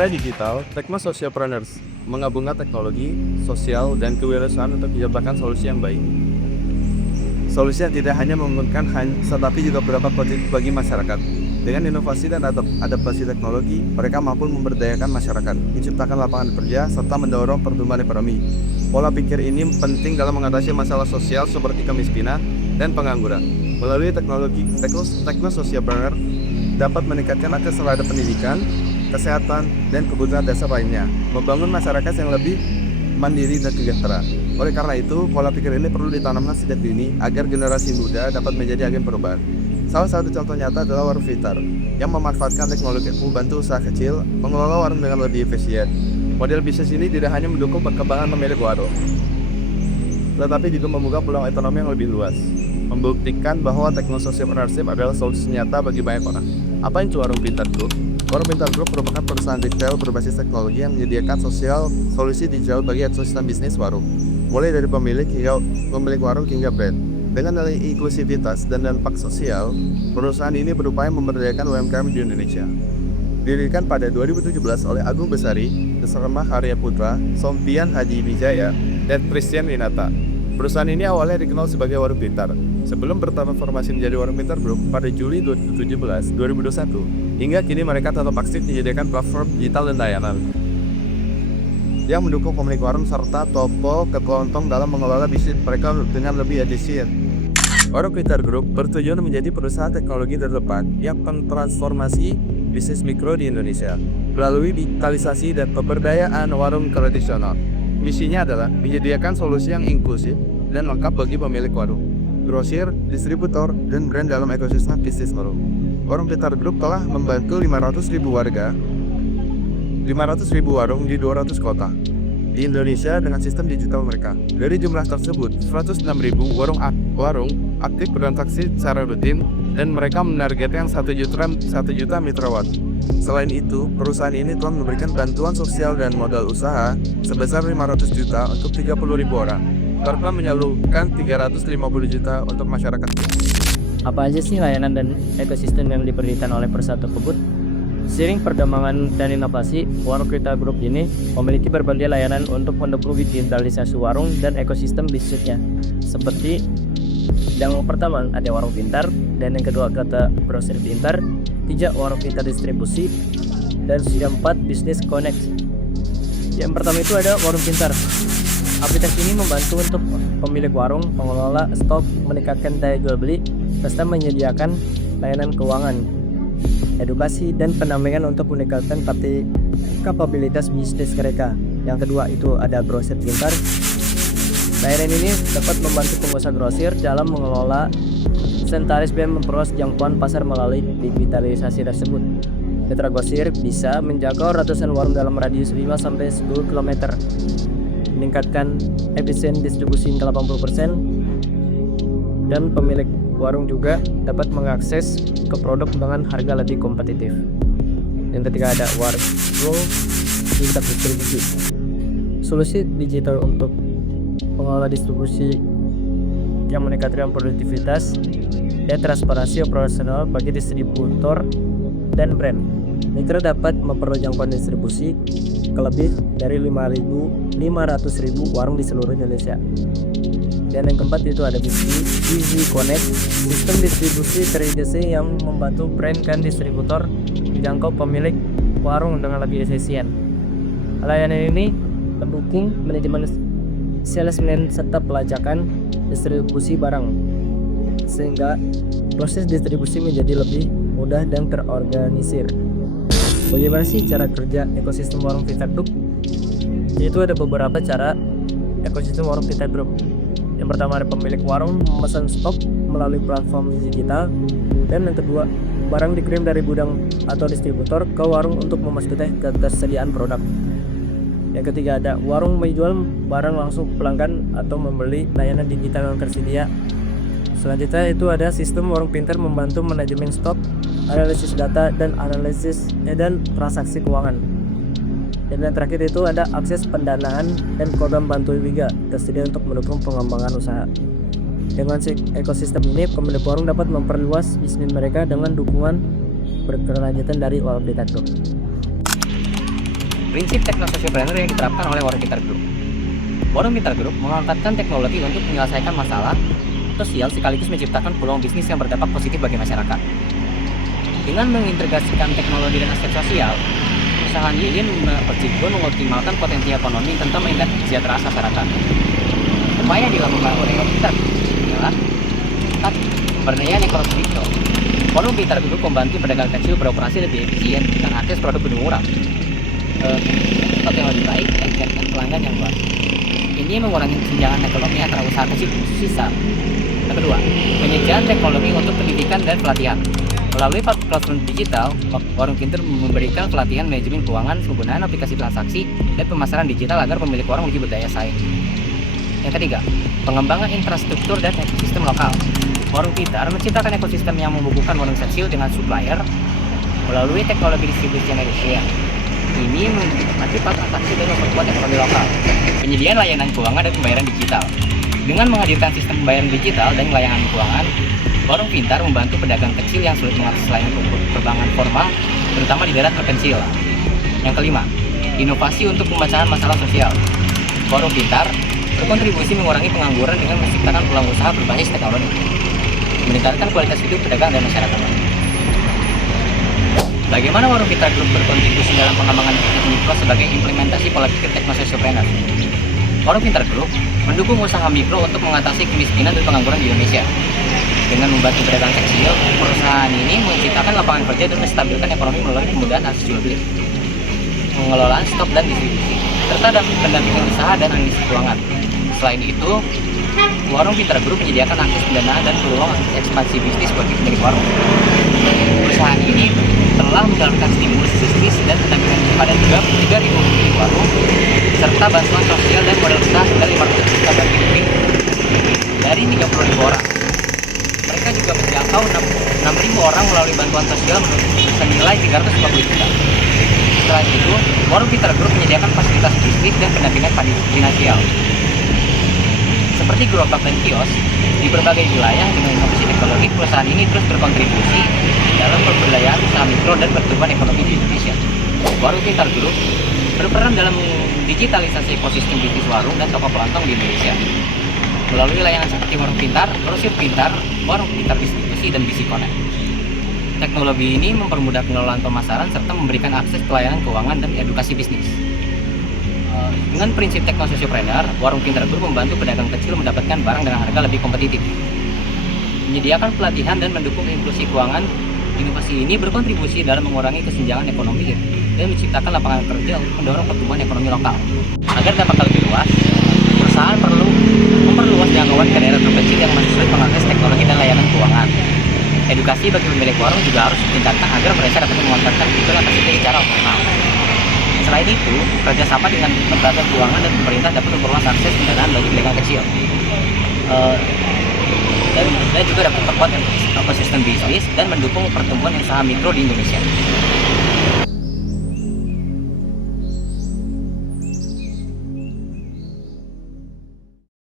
era digital, Tekno Socialpreneurs menggabungkan teknologi, sosial, dan kewirausahaan untuk menciptakan solusi yang baik. Solusi yang tidak hanya menguntungkan tetapi juga berdampak positif bagi masyarakat. Dengan inovasi dan adaptasi teknologi, mereka mampu memberdayakan masyarakat, menciptakan lapangan kerja, serta mendorong pertumbuhan ekonomi. Pola pikir ini penting dalam mengatasi masalah sosial seperti kemiskinan dan pengangguran. Melalui teknologi, Tekno Socialpreneur dapat meningkatkan akses terhadap pendidikan, kesehatan, dan kebutuhan dasar lainnya, membangun masyarakat yang lebih mandiri dan sejahtera. Oleh karena itu, pola pikir ini perlu ditanamkan sejak dini agar generasi muda dapat menjadi agen perubahan. Salah satu contoh nyata adalah Warung Pintar, yang memanfaatkan teknologi membantu usaha kecil mengelola warung dengan lebih efisien. Model bisnis ini tidak hanya mendukung perkembangan pemilik warung, tetapi juga membuka peluang ekonomi yang lebih luas, membuktikan bahwa Tekno Socialpreneurship adalah solusi nyata bagi banyak orang. Apa itu Warung Pintar Group? Warung Pintar Group merupakan perusahaan retail berbasis teknologi yang menyediakan solusi digital bagi ekosistem bisnis warung, mulai dari pemilik warung hingga brand. Dengan nilai inklusivitas dan dampak sosial, perusahaan ini berupaya memberdayakan UMKM di Indonesia. Didirikan pada 2017 oleh Agung Besari, bersama Arya Putra, Sompian Haji Wijaya, dan Christian Winata. Perusahaan ini awalnya dikenal sebagai Warung Pintar, sebelum bertransformasi menjadi Warung Pintar Group pada Juli 2017, 2021, hingga kini mereka tetap aktif menyediakan platform digital dan layanan yang mendukung pemilik warung serta toko kelontong dalam mengelola bisnis mereka dengan lebih efisien. Warung Pintar Group bertujuan menjadi perusahaan teknologi terdepan yang mentransformasi bisnis mikro di Indonesia melalui digitalisasi dan pemberdayaan warung tradisional. Misinya adalah menyediakan solusi yang inklusif dan lengkap bagi pemilik warung, grosir, distributor, dan brand dalam ekosistem bisnis warung. Warung Pintar Group telah membantu 500.000 warung di 200 kota di Indonesia dengan sistem digital mereka. Dari jumlah tersebut, 106.000 warung aktif bertransaksi secara rutin dan mereka menargetkan 1 juta mitra warung. Selain itu, perusahaan ini telah memberikan bantuan sosial dan modal usaha sebesar 500 juta untuk 30.000 orang, serta menyalurkan 350 juta untuk masyarakat. Apa aja sih layanan dan ekosistem yang diberikan oleh perusahaan tersebut? Seiring perkembangan dan inovasi, Warung Pintar Group ini memiliki berbagai layanan untuk mendukung digitalisasi warung dan ekosistem bisnisnya. Seperti yang pertama ada Warung Pintar, dan yang kedua kata Grosir Pintar, 3 Warung Pintar Distribusi, dan yang 4 Business Connect. Yang pertama itu ada Warung Pintar. Aplikasi ini membantu untuk pemilik warung mengelola stok, meningkatkan daya jual beli, serta menyediakan layanan keuangan, edukasi, dan pendampingan untuk meningkatkan kapabilitas bisnis mereka. Yang kedua itu ada Grosir Pintar. Layanan ini dapat membantu pengusaha grosir dalam mengelola inventaris dan memperluas jangkauan pasar melalui digitalisasi tersebut. Mitra grosir bisa menjangkau ratusan warung dalam radius 5-10 km, meningkatkan efisien distribusi hingga 80%, dan pemilik warung juga dapat mengakses ke produk dengan harga lebih kompetitif. Yang ketiga ada Warung Pintar Distribusi. Solusi digital untuk pengelola distribusi yang meningkatkan produktivitas dan transparansi operasional bagi distributor dan brand. Mitra dapat memperoleh jangkauan distribusi ke lebih dari 500.000 warung di seluruh Indonesia. Dan yang keempat itu ada Busy Connect, sistem distribusi terintegrasi yang membantu brand dan distributor menjangkau pemilik warung dengan lebih efisien. Layanan ini mendukung manajemen salesman serta pelacakan distribusi barang, sehingga proses distribusi menjadi lebih mudah dan terorganisir. Bagaimana sih cara kerja ekosistem Warung Pintar Group? Yaitu ada beberapa cara ekosistem Warung Pintar Group. Yang pertama ada pemilik warung memesan stok melalui platform digital, dan yang kedua barang dikirim dari gudang atau distributor ke warung untuk memastikan ketersediaan produk. Yang ketiga ada warung menjual barang langsung ke pelanggan atau membeli layanan digital yang tersedia. Selanjutnya itu ada sistem Warung Pintar membantu manajemen stok, analisis data, dan dan transaksi keuangan. Dan yang terakhir itu ada akses pendanaan dan program bantu Wiga tersedia untuk mendukung pengembangan usaha. Dengan ekosistem ini, pemilik warung dapat memperluas bisnis mereka dengan dukungan berkelanjutan dari Warung Pintar Group. Prinsip teknososiopreneur yang diterapkan oleh Warung Pintar Group. Warung Pintar Group memanfaatkan teknologi untuk menyelesaikan masalah sosial sekaligus menciptakan peluang bisnis yang berdampak positif bagi masyarakat. Dengan mengintegrasikan teknologi dan aspek sosial, perusahaan ini bertujuan mengoptimalkan potensi ekonomi tentang meningkatkan kesejahteraan masyarakat. Upaya yang dilakukan oleh Warung Pintar adalah pemberdayaan ekonomi digital. Warung Pintar Group membantu pedagang kecil beroperasi lebih efisien dan akses produk lebih murah, yang lebih baik dan menjadikan pelanggan yang luas. Ini mengurangi kesenjangan ekonomi antara usaha kecil dan sisa. Yang kedua, penyediaan teknologi untuk pendidikan dan pelatihan. Melalui platform digital, Warung Pintar memberikan pelatihan manajemen keuangan, penggunaan aplikasi transaksi, dan pemasaran digital agar pemilik warung lebih berdaya saing. Yang ketiga, pengembangan infrastruktur dan ekosistem lokal. Warung Pintar menciptakan ekosistem yang menghubungkan warung kecil dengan supplier melalui teknologi distribusi yang efisien. Ini mengakibat transaksi dan memperkuat ekonomi lokal. Penyediaan layanan keuangan dan pembayaran digital. Dengan menghadirkan sistem pembayaran digital dan layanan keuangan, Warung Pintar membantu pedagang kecil yang sulit mengakses layanan perbankan formal, terutama di daerah terpencil. Yang kelima, inovasi untuk pemecahan masalah sosial. Warung Pintar berkontribusi mengurangi pengangguran dengan menciptakan peluang usaha berbasis teknologi, meningkatkan kualitas hidup pedagang dan masyarakat. Bagaimana Warung Pintar Group berkontribusi dalam pengembangan mikro sebagai implementasi pola pikir teknososiopreneur? Warung Pintar Group mendukung usaha mikro untuk mengatasi kemiskinan dan pengangguran di Indonesia. Dengan membantu pedagang kecil, perusahaan ini menciptakan lapangan kerja dan menstabilkan ekonomi melalui kemudahan akses jual beli, pengelolaan stok dan distribusi, serta pendampingan usaha dan analisa keuangan. Selain itu, Warung Pintar Group menyediakan akses pendanaan dan peluang ekspansi bisnis bagi pemilik warung. Perusahaan ini telah menjalankan stimulus bisnis dan pendampingan kepada 3.000 pemilik warung, serta bantuan sosial dan modal usaha senilai 500 juta bagi lebih dari 30.000 orang. Mereka juga menjangkau 6.000 orang melalui bantuan sosial senilai 350 juta. Selain itu, Warung Pintar Group menyediakan fasilitas bisnis dan pendampingan finansial seperti gerobak dan kios di berbagai wilayah. Dengan inovasi teknologi, perusahaan ini terus berkontribusi dalam pemberdayaan usaha mikro dan pertumbuhan ekonomi di Indonesia. Warung Pintar Group berperan dalam digitalisasi ekosistem bisnis warung dan toko kelontong di Indonesia melalui layanan seperti Warung Pintar, Grosir Pintar, Warung Pintar Distribusi, dan Bisi Connect. Teknologi ini mempermudah pengelolaan pemasaran serta memberikan akses pelayanan keuangan dan edukasi bisnis. Dengan prinsip teknososiopreneur, Warung Pintar Group membantu pedagang kecil mendapatkan barang dengan harga lebih kompetitif, menyediakan pelatihan dan mendukung inklusi keuangan. Inovasi ini berkontribusi dalam mengurangi kesenjangan ekonomi dan menciptakan lapangan kerja untuk mendorong pertumbuhan ekonomi lokal. Agar dapat lebih luas, perusahaan perlu memperluas jangkauan ke daerah terpencil yang masih sulit mengakses teknologi dan layanan keuangan. Edukasi bagi pemilik warung juga harus ditingkatkan agar mereka dapat memanfaatkan fitur yang tersebut secara optimal. Selain itu, kerjasama dengan lembaga keuangan dan pemerintah dapat memperluas akses pendanaan bagi pedagang kecil, dan juga dapat memperkuat ekosistem bisnis dan mendukung pertumbuhan usaha mikro di Indonesia.